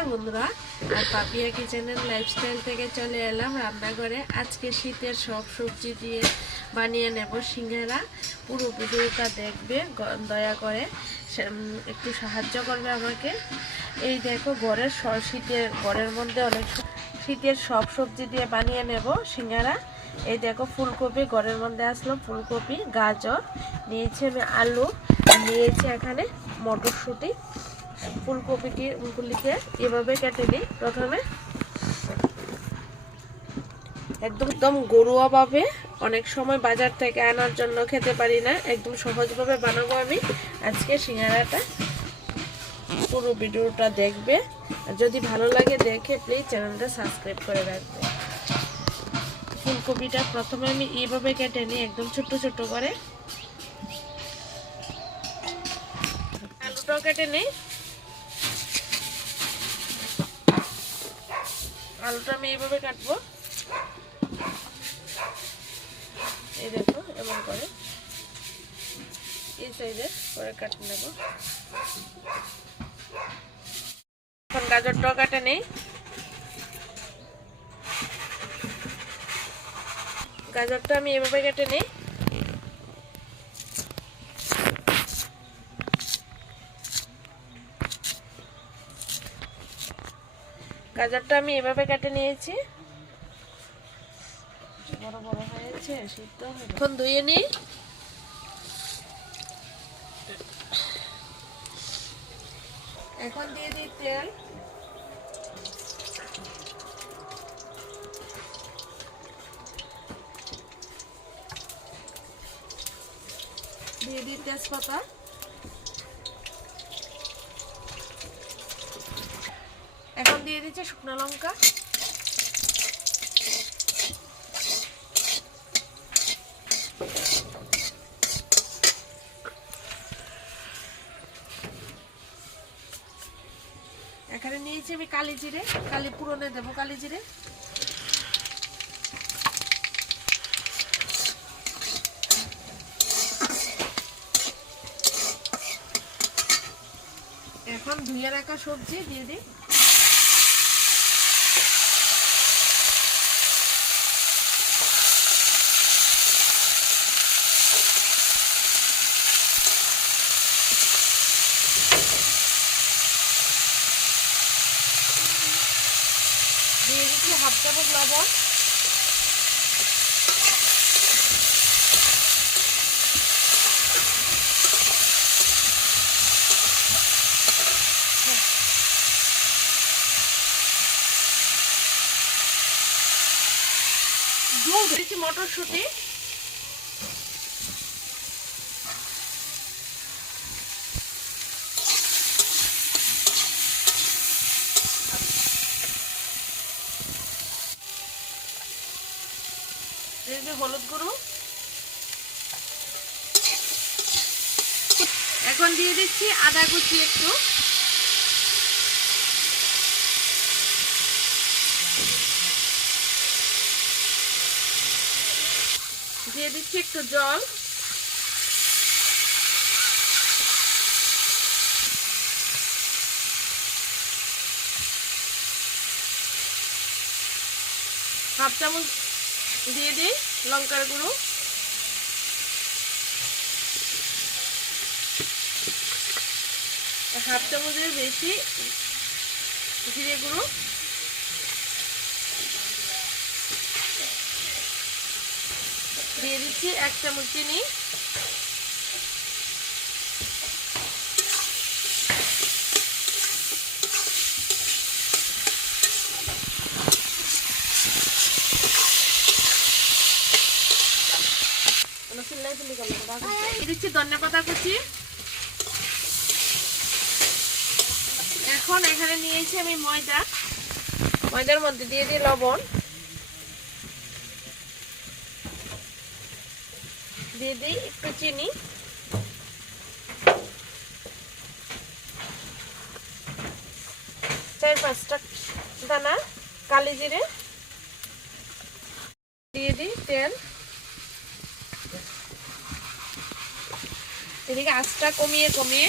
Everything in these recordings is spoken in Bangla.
নমস্কার বন্ধুরা, আর পাপিয়া কিচেনের লাইফস্টাইল থেকে চলে এলাম রান্নাঘরে। আজকে শীতের সব সবজি দিয়ে বানিয়ে নেব সিঙ্গারা। পুরো ভিডিওটা দেখবে দয়া করে একটু সাহায্য করবে আমাকে। এই দেখো, ঘরের শীতের ঘরের মধ্যে অনেক শীতের সব সবজি দিয়ে বানিয়ে নেব সিঙ্গারা। এই দেখো, ফুলকপি, ঘরের মধ্যে আসলো ফুলকপি, গাজর, নিয়েছি আমি আলু নিয়েছি এখানে মটরশুঁটি। ফুলকপিটি গুলিকে এভাবে কেটে নিই প্রথমে। একদম একদম গরুয়াভাবে অনেক সময় বাজার থেকে আনার জন্য খেতে পারি না। একদম সহজভাবে বানাবো আমি। আজকে সিঙ্গারাটা পুরো ভিডিওটা দেখবে। আর যদি ভালো লাগে দেখে প্লিজ চ্যানেলটা সাবস্ক্রাইব করে রাখবে। ফুলকপিটা প্রথমে আমি এইভাবে কেটে নিই একদম ছোট্ট ছোট্ট করে। আলুটাও কেটে নিই। আলুটা আমি এইভাবে কাটবো। এই দেখো, এমন করে। এই সাইডে করে কাটে নেব। এখন গাজরটাও কাটে নেই। গাজরটা আমি এভাবে কেটে নিই। গাজরটা আমি এভাবে কেটে নিয়েছি। বড় বড় হয়েছে সিদ্ধ। এখন ধুয়ে নিই। এখন দিয়ে দিই তেল। দিয়ে দিই তেজপাতা। এখন দিয়ে দিচ্ছি শুকনো লঙ্কা। এখানে নিয়েছি আমি কালি জিরে, কালি পুরনে দেবো কালি জিরে। এখন ধুয়ে রাখা সবজি দিয়ে দিই। দিয়ে হাফ চামচ লবণ। দুধ দিচ্ছি মটরশুঁটি হলুদ গুঁড়ো। এখন দিয়ে দিচ্ছি আদা কুচি একটু। দিয়ে দিচ্ছি একটু জল। হাফ চামচ দিয়ে দিই লঙ্কার গুঁড়ো। হাফ চামচের বেশি জিরে গুঁড়ো। দিয়ে দিচ্ছি এক চামচ চিনি দিয়ে দিচ্ছি ধনে পাতা কুচি। এখন এখানে নিয়েছি আমি ময়দা। ময়দার মধ্যে দিয়ে দিই লবণ। দিয়ে দিই একটু চিনি। চার পাঁচটা দানা, কালি জিরে। দিয়ে দিই তেল। এদিকে আঁচটা কমিয়ে কমিয়ে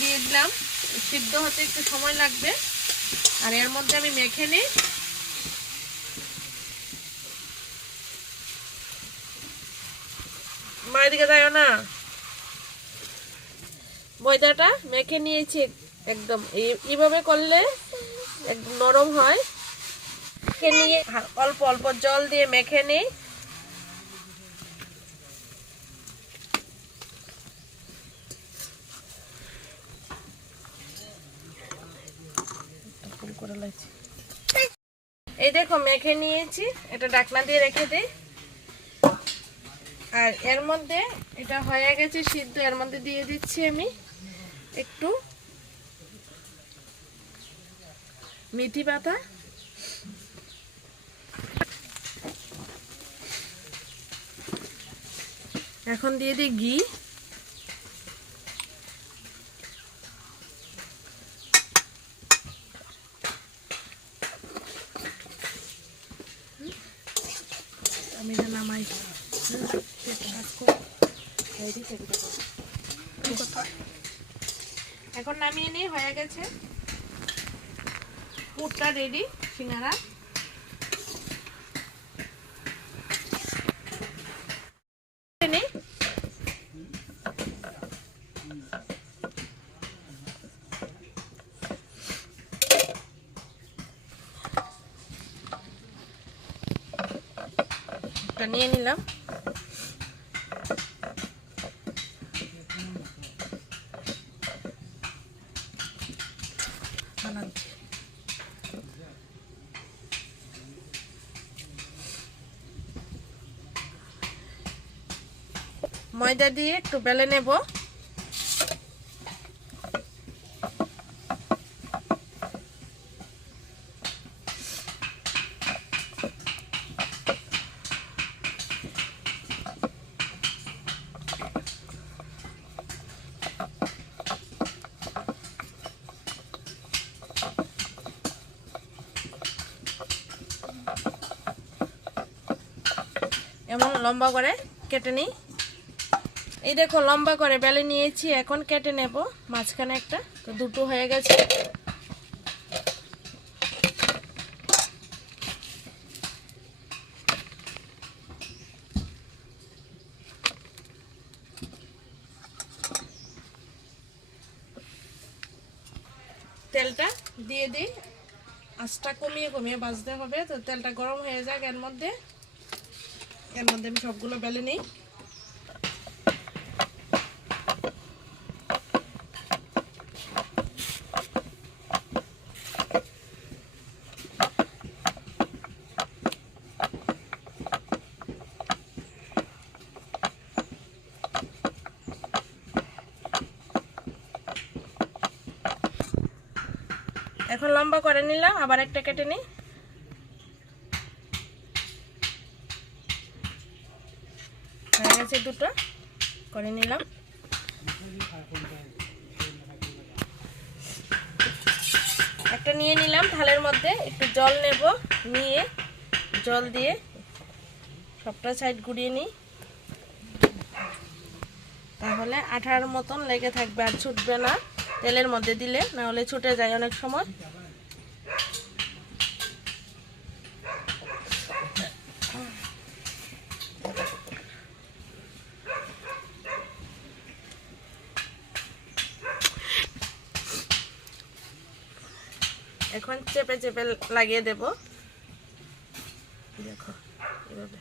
দিয়ে দিলাম। সিদ্ধ হতে একটু সময় লাগবে। আর এর মধ্যে আমি মেখে নিই। দিকে যাও না? ময়দাটা মেখে নিয়েছি একদম। এইভাবে করলে একদম নরম হয়। নিয়ে অল্প অল্প জল দিয়ে মেখে নিই। এই দেখো, মেখে নিয়েছি। এটা ডাকনা দিয়ে রেখে দিই। আর এর মধ্যে এটা হয়ে গেছে সিদ্ধ, এর মধ্যে দিয়ে দিচ্ছি আমি একটু মেথি পাতা। এখন দিয়ে দিই ঘি আমি এটা নামাই এখন নামিয়ে নিই হয়ে গেছে। পুরটা রেডি সিঙ্গারা। নিয়ে নিলাম। ময়দা দিয়ে একটু বেলে নেব। এমন লম্বা করে কেটে নিই। এই দেখো, লম্বা করে বেলে নিয়েছি, এখন কেটে নেব। মাঝখানে একটা, তো দুটো হয়ে গেছে। তেলটা দিয়ে দিই। আঁচটা কমিয়ে কমিয়ে বাজতে হবে, তো তেলটা গরম হয়ে যাক এর মধ্যে। এর মধ্যে আমি সবগুলো বেলে নিই। এখন লম্বা করে নিলাম, আবার একটা কেটে নিই। হয়ে গেছে দুটো, করে নিলাম। একটা নিয়ে নিলাম থালের মধ্যে, একটু জল নেব, নিয়ে জল দিয়ে সবটা সাইড গুড়িয়ে নিই। তাহলে আঠার মতন লেগে থাকবে, আর ছুটবে না। তেলের মধ্যে দিলে না হলে ছুটে যায় অনেক সময়। এখন চেপে চেপে লাগিয়ে দেব। দেখো এভাবে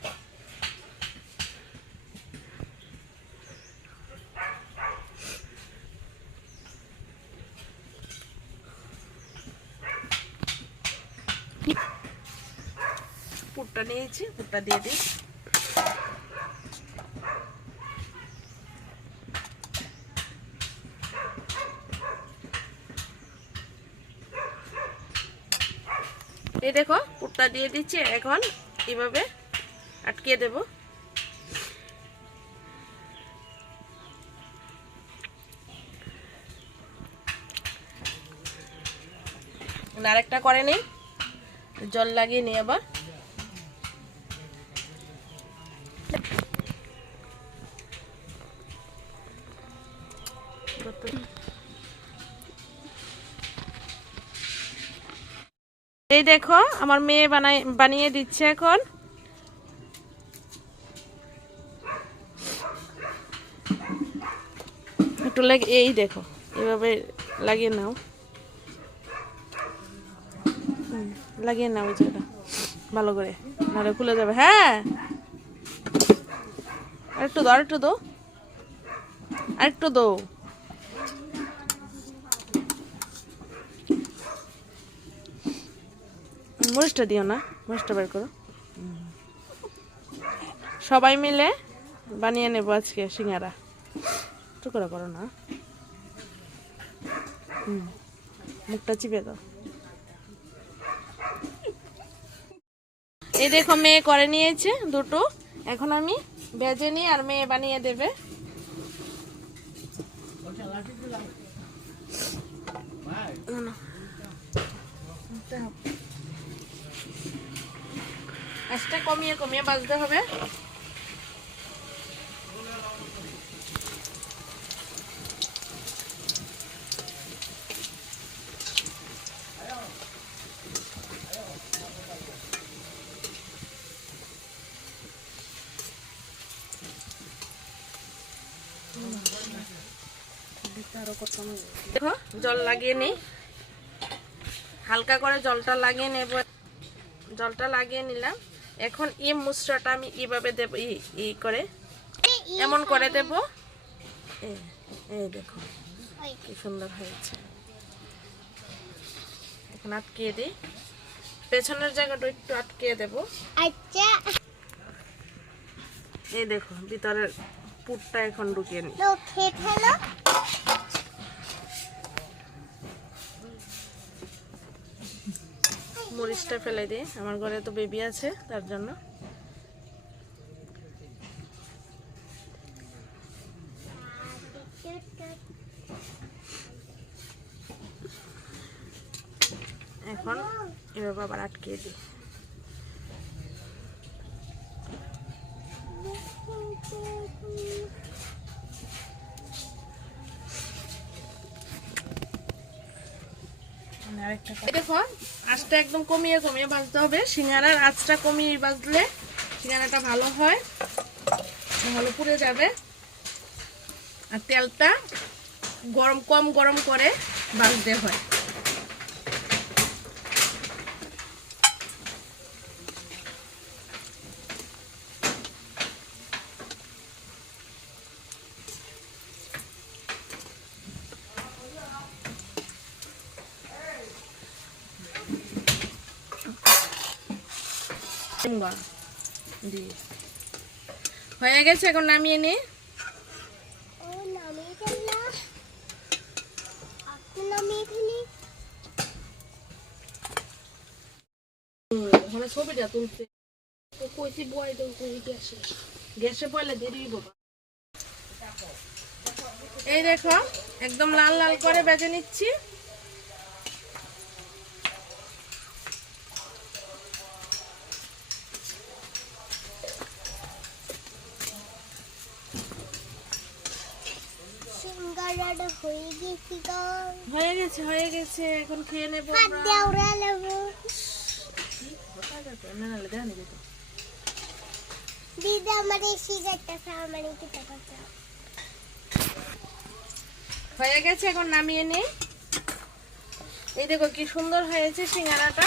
পুরটা নিয়েছি পুরটা দিয়ে দিই। এই দেখো পুরটা দিয়ে দিচ্ছি, এখন এভাবে আটকে দেব। আরেকটা করে নেই, জল লাগিয়ে নিই আবার। এই দেখো, আমার মেয়ে বানাই, বানিয়ে দিচ্ছে এখন। একটু লাগে, এই দেখো, এভাবে লাগিয়ে নাও। লাগিয়ে নাও জায়গাটা, ভালো করে, নাহলে খুলে যাবে। হ্যাঁ। আরেকটু দাও, আরেকটু দো আরেকটু দো মরিচটা দিও না মরিচটা বের করো। সবাই মিলে বানিয়ে নেব আজকে সিঙ্গারা। টুকরা করো না। হুম, মুখটা চিপে দাও। এই দেখো মেয়ে করে নিয়েছে দুটো। এখন আমি ভেজে নিই আর মেয়ে বানিয়ে দেবে। না, আঁচটা কমিয়ে কমিয়ে বাজতে হবে। দেখো, জল লাগিয়ে নিই। হালকা করে জলটা লাগিয়ে নেব। জলটা লাগিয়ে নিলাম। এখন এই মুসরাটা আমি এইভাবে দেব ই করে। এমন করে দেব। এই দেখো কি সুন্দর হয়েছে। এখন আটকিয়ে দিই। পেছনের জায়গাটা একটু আটকিয়ে দেব। আচ্ছা। এই দেখো ভিতরের পুরটা এখন ঢুকিয়ে নিই তো খেয়ে ফেলো মরিচটা ফেলে দিই। আমার ঘরে তো বেবি আছে, তার জন্য। এখন এভাবে আবার আটকিয়ে দিই। এই দেখো আঁচটা একদম কমিয়ে কমিয়ে ভাজতে হবে। সিঙ্গারার আঁচটা কমিয়ে ভাজলে সিঙ্গারাটা ভালো হয়, ভালো পুড়ে যাবে। আর তেলটা গরম, কম গরম করে ভাজতে হয় সিঙ্গারা দিয়ে। হয়ে গেছে এখন নামিয়ে নে। ও নামিয়ে ফেললা আপনি নামিয়ে ফেলি। ওখানে ছবিটা তুলতে কইছি বয় দেবো কই গ্যাসে। গ্যাসে পয়লা দেরি বাবা এই দেখো একদম লাল লাল করে বেজে নিচ্ছি সিঙ্গারাটা হয়ে গেছি হয়ে গেছে হয়ে গেছে এখন খেয়ে নেব না, না। দিদি আমার আমার হয়ে গেছে এখন নামিয়ে নেই এই দেখো কি সুন্দর হয়েছে সিঙ্গারাটা।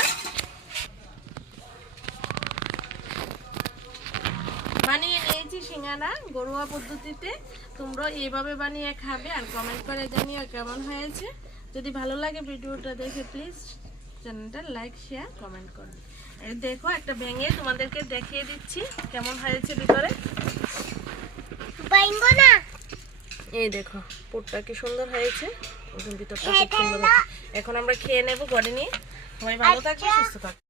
বানিয়ে সিঙ্গারা ঘরোয়া পদ্ধতিতে তোমরা এইভাবে বানিয়ে খাবে আর কমেন্ট করে জানিও কেমন হয়েছে। যদি ভালো লাগে ভিডিওটা দেখে প্লিজ চ্যানেলটা লাইক শেয়ার কমেন্ট করো। দেখো একটা ভেঙে তোমাদেরকে দেখিয়ে দিচ্ছি কেমন হয়েছে ভিতরে। না। এই দেখো পুরটা কি সুন্দর হয়েছে। একদম ভিতরটা খুব সুন্দর এখন আমরা খেয়ে নেব ঘরে নিয়ে। সবাই ভালো থাকবে সুস্থ থাকবে